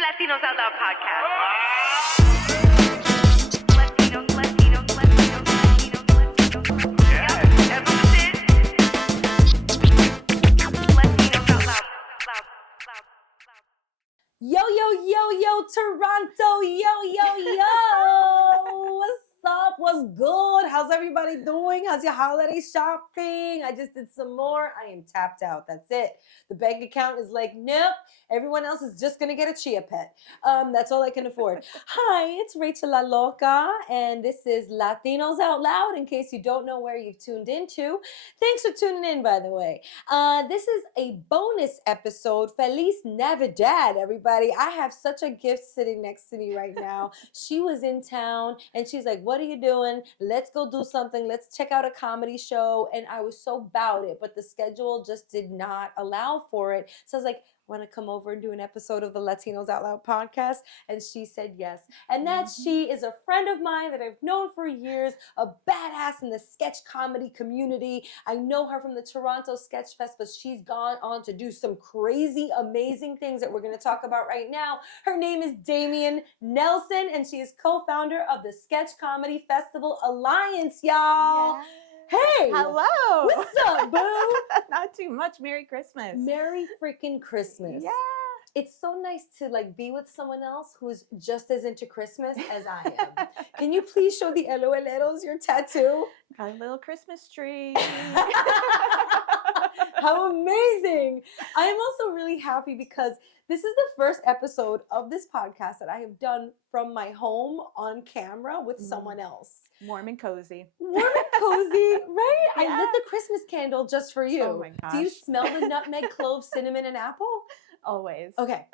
Latinos Out Loud podcast. Yeah, that's what this is. Latinos Out Loud. Yo, Toronto, yo. What's up? What's good? How's everybody doing? How's your holiday shopping? I just did some more. I am tapped out. That's it. The bank account is like, nope. Everyone else is just going to get a chia pet. That's all I can afford. Hi, it's RachelLaLoca, and this is Latinos Out Loud, in case you don't know where you've tuned into. Thanks for tuning in, by the way. This is a bonus episode. Feliz Navidad, everybody. I have such a gift sitting next to me right now. She was in town, and she's like, what are you doing? Let's go do something. Let's check out a comedy show. And I was so about it, but the schedule just did not allow for it. So I was like, want to come over and do an episode of the Latinos Out Loud podcast? And she said yes. And that she is a friend of mine that I've known for years, a badass in the sketch comedy community. I know her from the Toronto Sketchfest, but she's gone on to do some crazy, amazing things that we're going to talk about right now. Her name is Damien Nelson, and she is co-founder of the Sketch Comedy Festival Alliance, y'all. Yeah. Hey! Hello. What's up, boo? Not too much. Merry Christmas. Merry freaking Christmas. Yeah. It's so nice to be with someone else who's just as into Christmas as I am. Can you please show the LOL-idays your tattoo? Got a little Christmas tree. How amazing. I am also really happy because this is the first episode of this podcast that I have done from my home on camera with someone else. Warm and cozy. Warm and cozy, right? Yeah. I lit the Christmas candle just for you. Oh my gosh. Do you smell the nutmeg, clove, cinnamon, and apple? Always. Okay.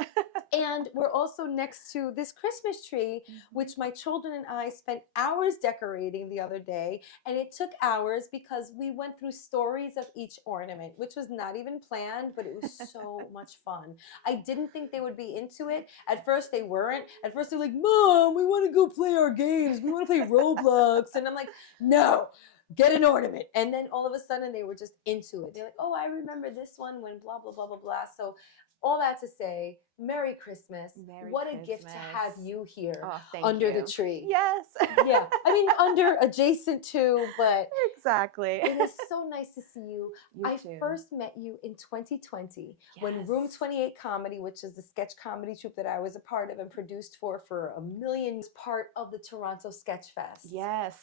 And we're also next to this Christmas tree, which my children and I spent hours decorating the other day. And it took hours because we went through stories of each ornament, which was not even planned, but it was so much fun. I didn't think they would be into it. At first, they weren't. At first, they're like, Mom, we want to go play our games. We want to play Roblox. And I'm like, no. Get an ornament. And then all of a sudden they were just into it. They're like, oh, I remember this one when blah, blah, blah, blah, blah. So all that to say, Merry Christmas. What a gift to have you here under the tree. Yes. Yeah. I mean, under, adjacent to, but exactly. it is so nice to see you. I too. first met you in 2020 when Room 28 Comedy, which is the sketch comedy troupe that I was a part of and produced for a million, was part of the Toronto Sketchfest. Yes.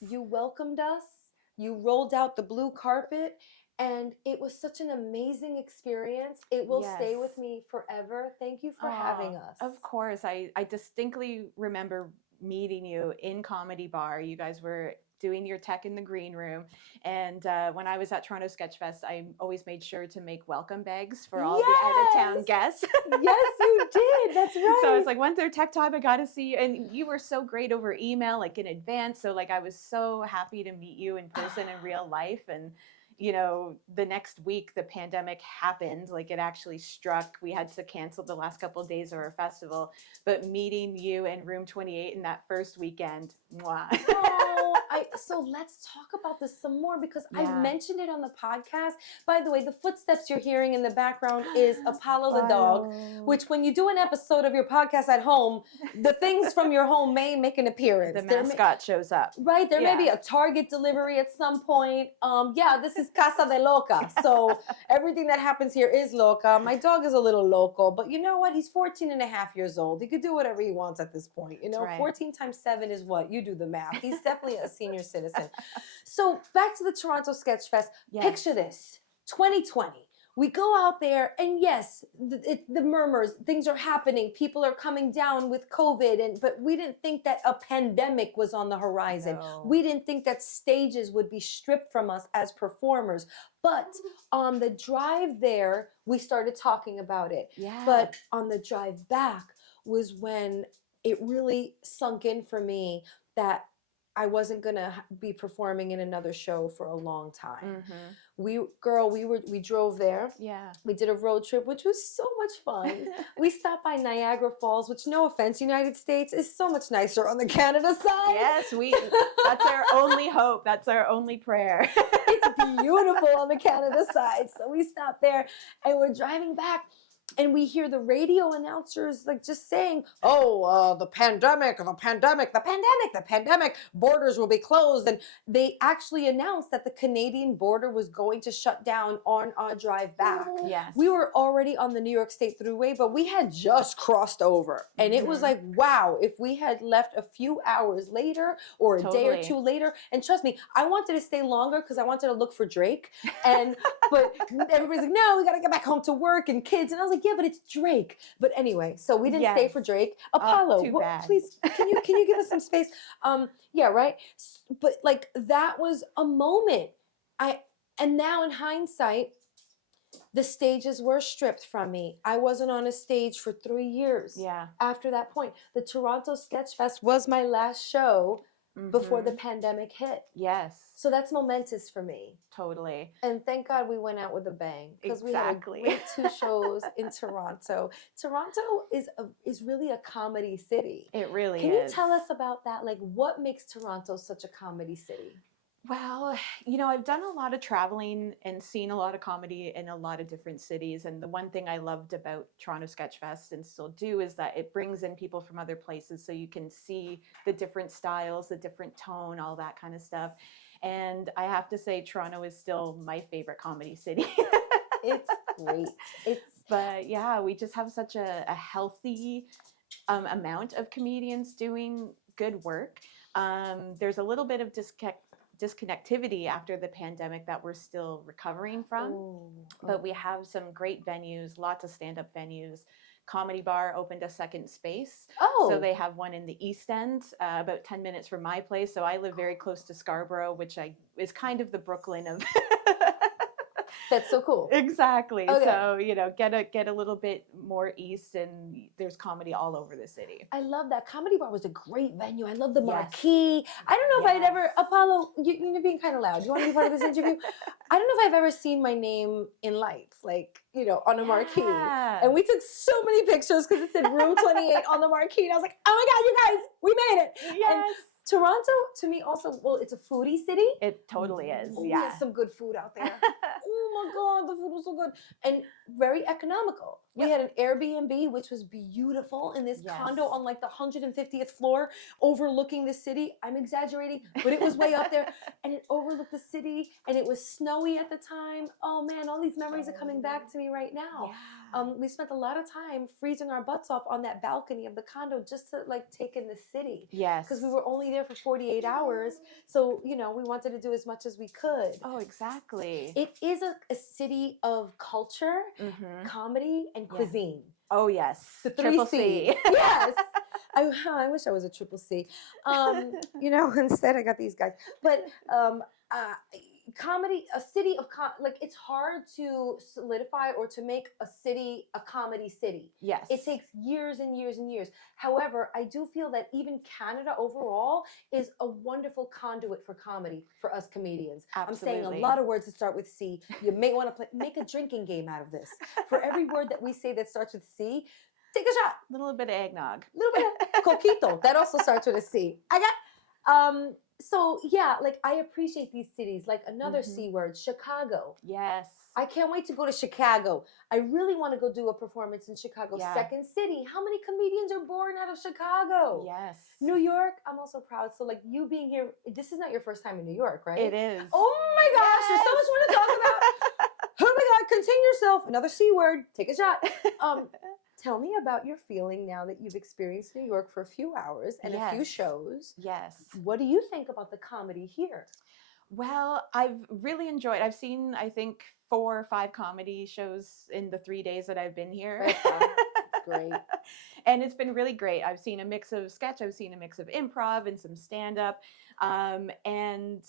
You welcomed us. You rolled out the blue carpet. And it was such an amazing experience. It will stay with me forever. Thank you for having us. Of course. I distinctly remember meeting you in Comedy Bar. You guys were doing your tech in the green room. And when I was at Toronto Sketchfest, I always made sure to make welcome bags for all the out-of-town guests. Yes, you did. That's right. So I was like, when's their tech time? I got to see you. And you were so great over email, in advance. So I was so happy to meet you in person in real life. And the next week, the pandemic happened. It actually struck. We had to cancel the last couple of days of our festival. But meeting you in Room 28 in that first weekend, mwah. So let's talk about this some more because I've mentioned it on the podcast. By the way, the footsteps you're hearing in the background is Apollo the dog, which when you do an episode of your podcast at home, the things from your home may make an appearance. The mascot shows up. Right. There may be a Target delivery at some point. This is Casa de Loca. So everything that happens here is loca. My dog is a little local, but you know what? He's 14 and a half years old. He could do whatever he wants at this point. 14 times 7 is what? You do the math. He's definitely a senior citizen. So back to the Toronto Sketchfest. Picture this, 2020. We go out there and yes, the murmurs, things are happening. People are coming down with COVID, but we didn't think that a pandemic was on the horizon. No. We didn't think that stages would be stripped from us as performers. But on the drive there, we started talking about it. Yeah. But on the drive back was when it really sunk in for me that I wasn't gonna be performing in another show for a long time. We drove there. Yeah. We did a road trip, which was so much fun. We stopped by Niagara Falls, which, no offense, United States is so much nicer on the Canada side. Yes, that's our only hope. That's our only prayer. It's beautiful on the Canada side. So we stopped there and we're driving back. and we hear the radio announcers like just saying, "Oh, the pandemic, borders will be closed." And they actually announced that the Canadian border was going to shut down on our drive back. Yes. We were already on the New York State Thruway, but we had just crossed over. And it was like, wow, if we had left a few hours later or a day or Totally. two later, and trust me, I wanted to stay longer because I wanted to look for Drake. And but everybody's like, no, we gotta get back home to work and kids. And I was like, yeah, but it's Drake. But anyway, so we didn't stay Yes. for Drake. Apollo, too bad. please, can you give us some space? Yeah, right. But like that was a moment. And now in hindsight, the stages were stripped from me. I wasn't on a stage for 3 years. Yeah. After that point, the Toronto Sketchfest was my last show before the pandemic hit. Yes. So that's momentous for me. Totally. And thank God we went out with a bang because Exactly. we had a great 2 shows in Toronto. Toronto is really a comedy city. It really Can is. you tell us about that? Like, what makes Toronto such a comedy city? Well, you know, I've done a lot of traveling and seen a lot of comedy in a lot of different cities. And the one thing I loved about Toronto Sketchfest and still do is that it brings in people from other places so you can see the different styles, the different tone, all that kind of stuff. And I have to say, Toronto is still my favorite comedy city. It's great. But yeah, we just have such a healthy amount of comedians doing good work. There's a little bit of disconnectivity after the pandemic that we're still recovering from. But we have some great venues, lots of stand-up venues. Comedy Bar opened a second space. So they have one in the East End, about 10 minutes from my place. So I live very close to Scarborough, which is kind of the Brooklyn of That's so cool. Exactly. Okay. So, you know, get a little bit more east and there's comedy all over the city. I love that. Comedy Bar was a great venue. I love the Yes. marquee. I don't know if I'd ever, Apollo, you're being kind of loud. You want to be part of this interview? I don't know if I've ever seen my name in lights, like, you know, on a marquee. And we took so many pictures because it said room 28 on the marquee. And I was like, oh my God, you guys, we made it. Yes. And Toronto, to me also, well, it's a foodie city. It totally is. We Yeah. have some good food out there. Oh my God, the food was so good. And very economical. We had an Airbnb, which was beautiful in this condo on like the 150th floor overlooking the city. I'm exaggerating, but it was way up there. And it overlooked the city and it was snowy at the time. Oh man, all these memories are coming back to me right now. Yeah. We spent a lot of time freezing our butts off on that balcony of the condo just to like take in the city. Yes. Because we were only there for 48 hours. So, you know, we wanted to do as much as we could. Oh, exactly. It is a city of culture, comedy, and cuisine. Oh, yes. The 3 Triple C's. C. Yes. I wish I was a triple C. You know, instead I got these guys. But comedy, a city of like it's hard to solidify or to make a city a comedy city. Yes. It takes years and years and years. However, I do feel that even Canada overall is a wonderful conduit for comedy for us comedians. Absolutely. I'm saying a lot of words that start with C. You may want to make a drinking game out of this. For every word that we say that starts with C, take a shot. A little bit of eggnog. A little bit of coquito. That also starts with a C. I got so yeah, like I appreciate these cities. Like another C word, Chicago. Yes. I can't wait to go to Chicago. I really want to go do a performance in Chicago. Yeah. Second city. How many comedians are born out of Chicago? Yes. New York, I'm also proud. So like you being here, this is not your first time in New York, right? It is. Oh my gosh, there's so much more to talk about. Oh my God, contain yourself. Another C word. Take a shot. Tell me about your feeling now that you've experienced New York for a few hours and a few shows. Yes. What do you think about the comedy here? Well, I've really enjoyed. I've seen, I think, 4 or 5 comedy shows in the 3 days that I've been here. That's great. And it's been really great. I've seen a mix of sketch, I've seen a mix of improv and some stand-up. And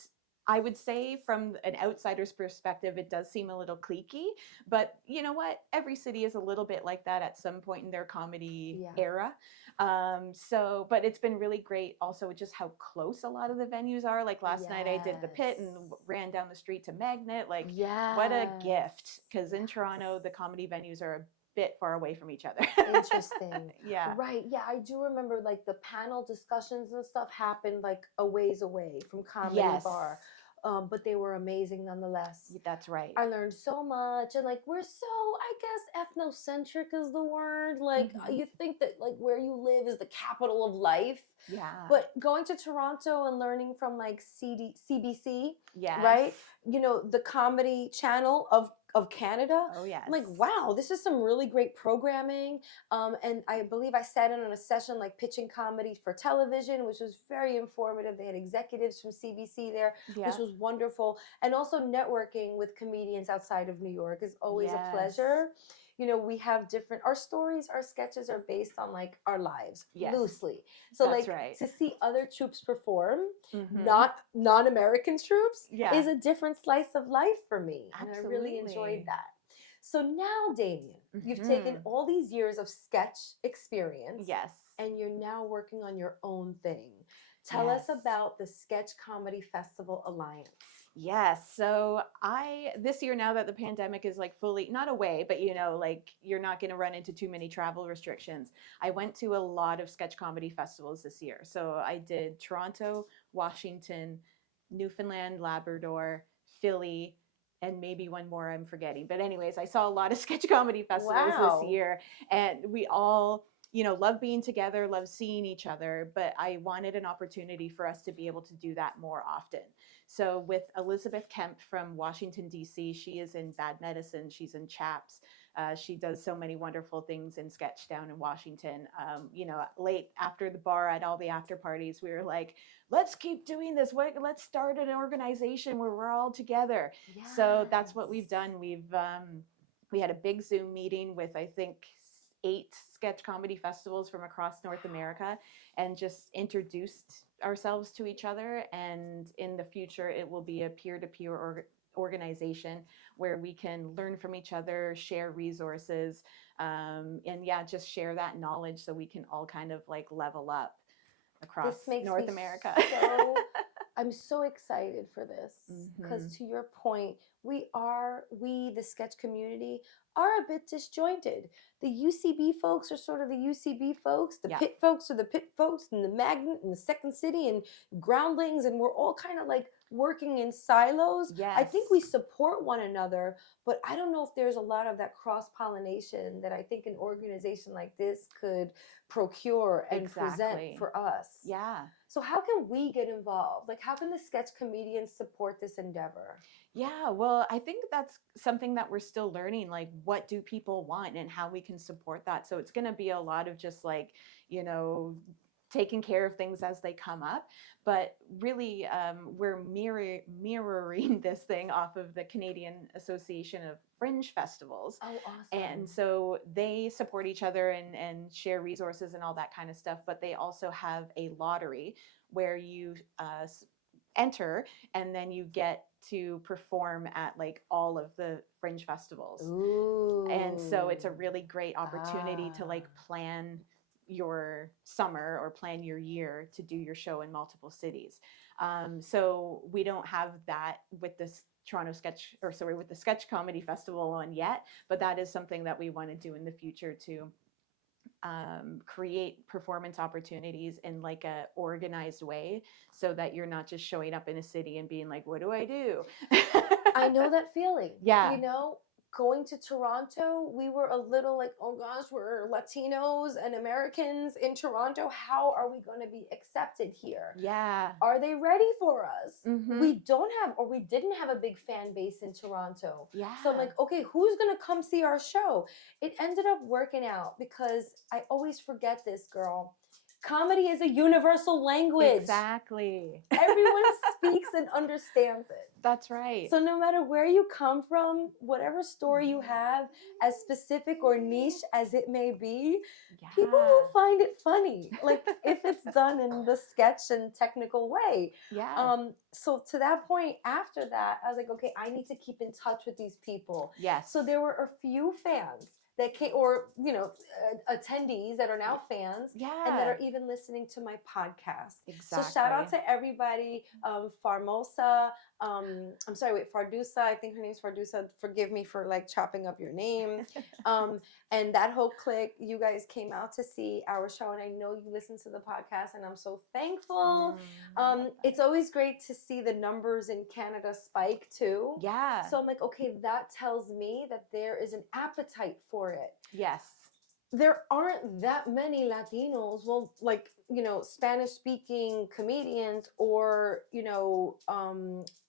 I would say from an outsider's perspective, it does seem a little cliquey, but you know what? Every city is a little bit like that at some point in their comedy era. But it's been really great also just how close a lot of the venues are. Like last night I did the Pit and ran down the street to Magnet. Like what a gift. Because in Toronto, the comedy venues are a bit far away from each other. Interesting. Yeah. Right. Yeah, I do remember like the panel discussions and stuff happened like a ways away from Comedy Bar. but they were amazing nonetheless. That's right. I learned so much, and like we're so, I guess, ethnocentric is the word. Like you think that like where you live is the capital of life, Yeah. but going to Toronto and learning from like CBC, Yes. right? You know, the comedy channel of Canada. Oh yes. I'm like, wow, this is some really great programming. And I believe I sat in on a session like pitching comedy for television, which was very informative. They had executives from CBC there, Yeah. which was wonderful. And also networking with comedians outside of New York is always a Yes. pleasure. You know, we have different, our stories, our sketches are based on like our lives, Yes. loosely. So That's like right. to see other troops perform, Mhm. not non-American troops, Yeah. is a different slice of life for me. And I really Absolutely. enjoyed that. So now, Damien, you've taken Mhm. all these years of sketch experience Yes. and you're now working on your own thing. Tell us Yes. about the Sketch Comedy Festival Alliance. Yes. So this year, now that the pandemic is like fully not away, but you know, like you're not going to run into too many travel restrictions. I went to a lot of sketch comedy festivals this year. So I did Toronto, Washington, Newfoundland, Labrador, Philly, and maybe one more I'm forgetting. But anyways, I saw a lot of sketch comedy festivals Wow. this year, and we all, you know, love being together, love seeing each other, but I wanted an opportunity for us to be able to do that more often. So with Elizabeth Kemp from Washington, D.C., she is in Bad Medicine. She's in Chaps. She does so many wonderful things in sketch down in Washington. You know, late after the bar at all the after parties, we were like, let's keep doing this. Let's start an organization where we're all together. Yes. So that's what we've done. We had a big Zoom meeting with, I think, 8 sketch comedy festivals from across North America, and just introduced ourselves to each other. And in the future, it will be a peer-to-peer organization where we can learn from each other, share resources, and yeah, just share that knowledge so we can all kind of like level up across This makes North me America. so I'm so excited for this because Mhm. to your point, we the sketch community are a bit disjointed. The UCB folks are sort of the UCB folks, the Yeah. pit folks are the pit folks, and the magnet and the second city and groundlings, and we're all kind of like working in silos. I think we Yes. support one another, but I don't know if there's a lot of that cross pollination that I think an organization like this could procure and present Exactly. for us. Yeah. So how can we get involved? Like how can the sketch comedians support this endeavor? Yeah, well, I think that's something that we're still learning, like what do people want and how we can support that. So it's going to be a lot of just like, you know, taking care of things as they come up. But really, we're mirroring this thing off of the Canadian Association of Fringe Festivals. Oh, awesome. And so they support each other and share resources and all that kind of stuff. But they also have a lottery where you enter, and then you get to perform at like all of the fringe festivals. Ooh. And so it's a really great opportunity to like plan your summer or plan your year to do your show in multiple cities. So we don't have that with this with the Sketch Comedy Festival on yet, but that is something that we want to do in the future to create performance opportunities in like a organized way, so that you're not just showing up in a city and being like, what do I do? I know that feeling. Yeah. You know, going to Toronto, we were a little like, oh gosh, we're Latinos and Americans in Toronto. How are we going to be accepted here? Yeah. Are they ready for us? Mhm. We don't have, or we didn't have a big fan base in Toronto. Yeah. So I'm like, okay, who's going to come see our show? It ended up working out because I always forget this, girl. Comedy is a universal language. Exactly. Everyone speaks and understands it. That's right. So no matter where you come from, whatever story you have, as specific or niche as it may be, people will find it funny. Like if it's done in the sketch and technical way. Yeah. So to that point, after that, I was like, okay, I need to keep in touch with these people. Yes. So there were a few fans that came, or attendees that are now fans, and that are even listening to my podcast. Exactly. So shout out to everybody, Farmosa, I'm sorry, wait, Fardusa. I think her name's Fardusa. Forgive me for like chopping up your name. And that whole clique, you guys came out to see our show, and I know you listened to the podcast, and I'm so thankful. It's always great to see the numbers in Canada spike too. Yeah. So I'm like, okay, that tells me that there is an appetite for it. Yes. There aren't that many Latinos, well, like, Spanish speaking comedians or,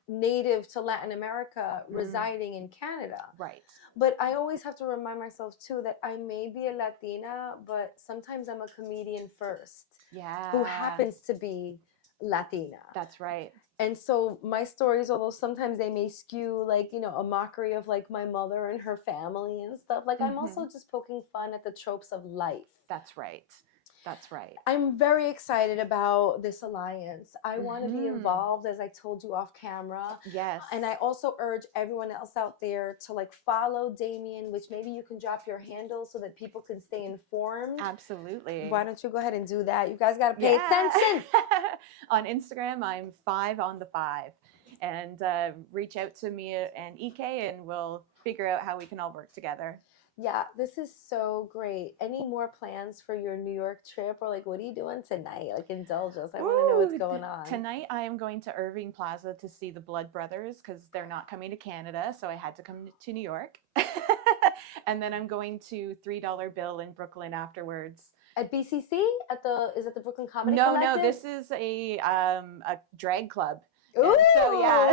native to Latin America residing in Canada. Right. But I always have to remind myself too that I may be a Latina, but sometimes I'm a comedian first. Yeah. Who happens to be Latina. That's right. And so my stories, although sometimes they may skew like, a mockery of like my mother and her family and stuff, like I'm also just poking fun at the tropes of life. That's right. That's right. I'm very excited about this alliance. I want to be involved, as I told you off camera. Yes. And I also urge everyone else out there to like follow Damien, which maybe you can drop your handle so that people can stay informed. Absolutely. Why don't you go ahead and do that? You guys got to pay attention. On Instagram, I'm 5 on the 5. And reach out to me and EK, and we'll figure out how we can all work together. Yeah, this is so great. Any more plans for your New York trip, or like, what are you doing tonight? Like, indulge us. I want to know what's going on. Tonight, I am going to Irving Plaza to see the Blood Brothers because they're not coming to Canada, so I had to come to New York. And then I'm going to $3 Bill in Brooklyn afterwards. At BCC? Is it the Brooklyn Comedy No, Collective? this is a drag club. Ooh, And so yeah.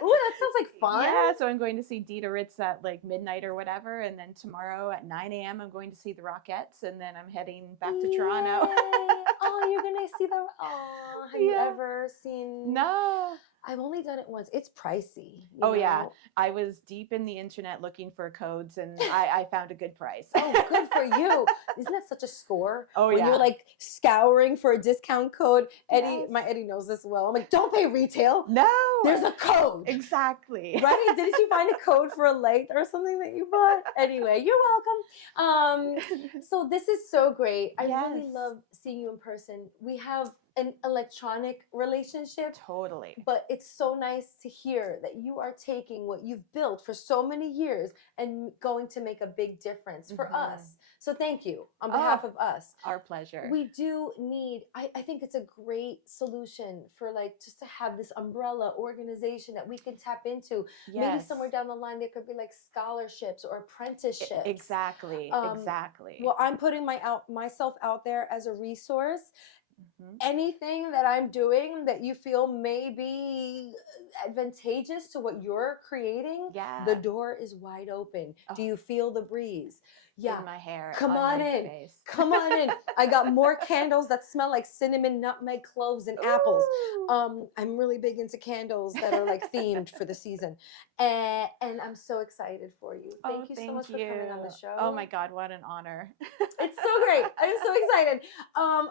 Ooh, that sounds like fun. Yeah, so I'm going to see Dita Ritz at like midnight or whatever, and then tomorrow at 9 a.m. I'm going to see the Rockettes, and then I'm heading back to Toronto. Oh, you're gonna see the. Oh, have you ever seen? No. I've only done it once. It's pricey. Yeah. I was deep in the internet looking for codes, and I found a good price. Oh, good for you. Isn't that such a score? Oh, when yeah. you're like scouring for a discount code. Eddie, Yes. my Eddie knows this well. I'm like, don't pay retail. No. There's a code. Exactly. Right? Didn't you find a code for a light or something that you bought? Anyway, you're welcome. So this is so great. I really love seeing you in person. We have an electronic relationship. Totally. But it's so nice to hear that you are taking what you've built for so many years and going to make a big difference for us. So thank you on behalf of us. Our pleasure. We do need, I think it's a great solution for like just to have this umbrella organization that we can tap into. Maybe somewhere down the line there could be like scholarships or apprenticeships. Exactly. Exactly. Well, I'm putting myself out there as a resource. Anything that I'm doing that you feel may be advantageous to what you're creating, the door is wide open. Do you feel the breeze? Yeah. In my hair. Come on in. Face. Come on in. I got more candles that smell like cinnamon, nutmeg, cloves, and apples. I'm really big into candles that are like themed for the season. And I'm so excited for you. Thank you so much for coming on the show. Oh my God, what an honor. It's so great. I'm so excited.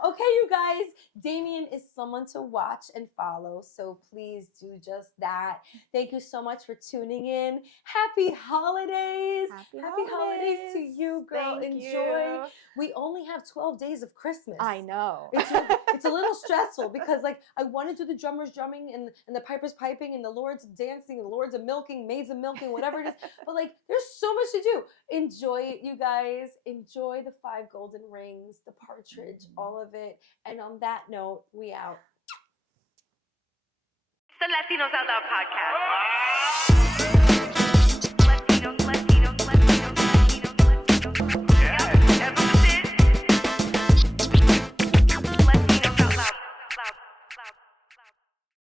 Okay, you guys, Damien is someone to watch and follow. So please do just that. Thank you so much for tuning in. Happy holidays. Happy holidays to you, girl. Thank Enjoy. you. We only have 12 days of Christmas. I know. It's a little stressful because like I want to do the drummers drumming and the pipers piping and the lords dancing and the lords of milking, maids of milking, whatever it is. But like there's so much to do. Enjoy it, you guys. Enjoy the 5 golden rings, the partridge, all of it. And on that note, we out. It's the Latinos Out Loud podcast.